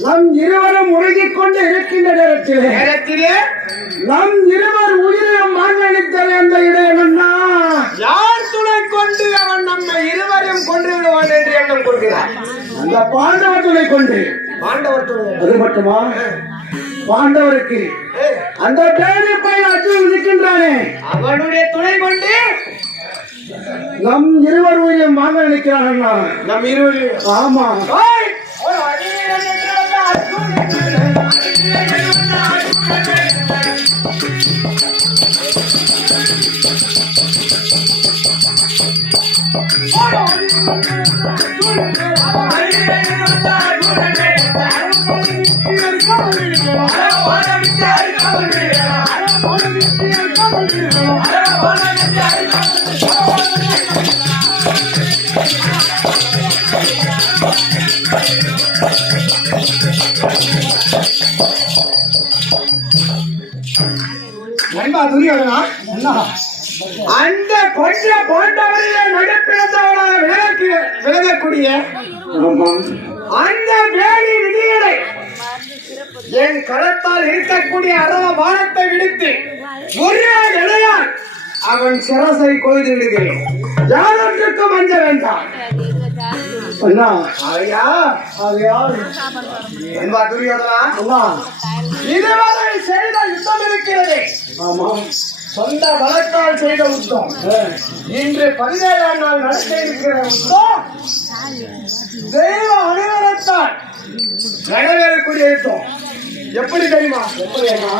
நம் இருவரும் உருகிக் கொண்டு இருக்கின்ற நேரத்திலே நேரத்திலே நம் இருவர் உயிரினம் மாங்கடித்தல் அந்த இடையவண்ணா யார் துணை கொண்டு அவன் நம்மை இருவரையும் கொன்று விடுவான் என்று எண்ணம் கொள்கிறார் அந்த பாண்டவ துணை கொண்டு. பாண்டவர் துணை அது மட்டுமா? பாண்டவருக்கு அந்த பேரை போய் அச்சு இருக்கின்றானே அவனுடைய துணை கொண்டு நம் இருவர் உயிரினம் வாங்க நினைக்கிறானா நம் இருவரையும் ஆமா. நண்பா துரியோதனா அண்ணா அந்த கொஞ்ச பாண்டவரையே நடுப்பிறந்தவளாக விலக்கு விலகக்கூடிய ஆமா அந்த வேலி விதிகளை என் களத்தால் இருக்கக்கூடிய அரவ வானத்தை விடுத்து ஒரே நிலையால் அவன் சிரசை கொய்து விடுகிறேன் யாருக்கும் அஞ்ச வேண்டாம் இதுவரை செய்த யுத்தம் இருக்கிறது. ஆமா சொந்த பலத்தால் செய்த யுத்தம் இன்று பதினேழாம் நாள் நடக்க இருக்கிற யுத்தம் தெய்வ அனுகரத்தால் நடைபெறக்கூடிய யுத்தம் எப்படி தெரியுமா? எப்படி அண்ணா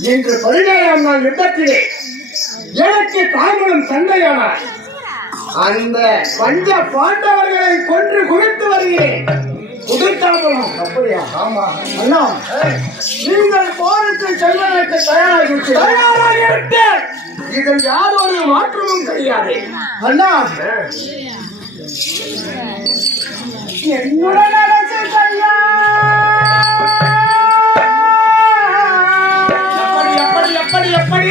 மீண்டும் பதினேழாம் நாள் யுத்தத்திலே எனக்கு தாங்களும் தந்தையானார். அந்த பஞ்ச பாண்டவர்களை கொன்று குவித்து வருகிறேன். அப்படியா? ஆமா. அண்ணா நீங்கள் போருக்கு செல்வதற்கு தயாராகி தயாராகிவிட்டேன். இதில் யாதொரு மாற்றமும் கிடையாது. அண்ணா என்னுடன் அரசு கையா எப்படி எப்படி எப்படி எப்படி?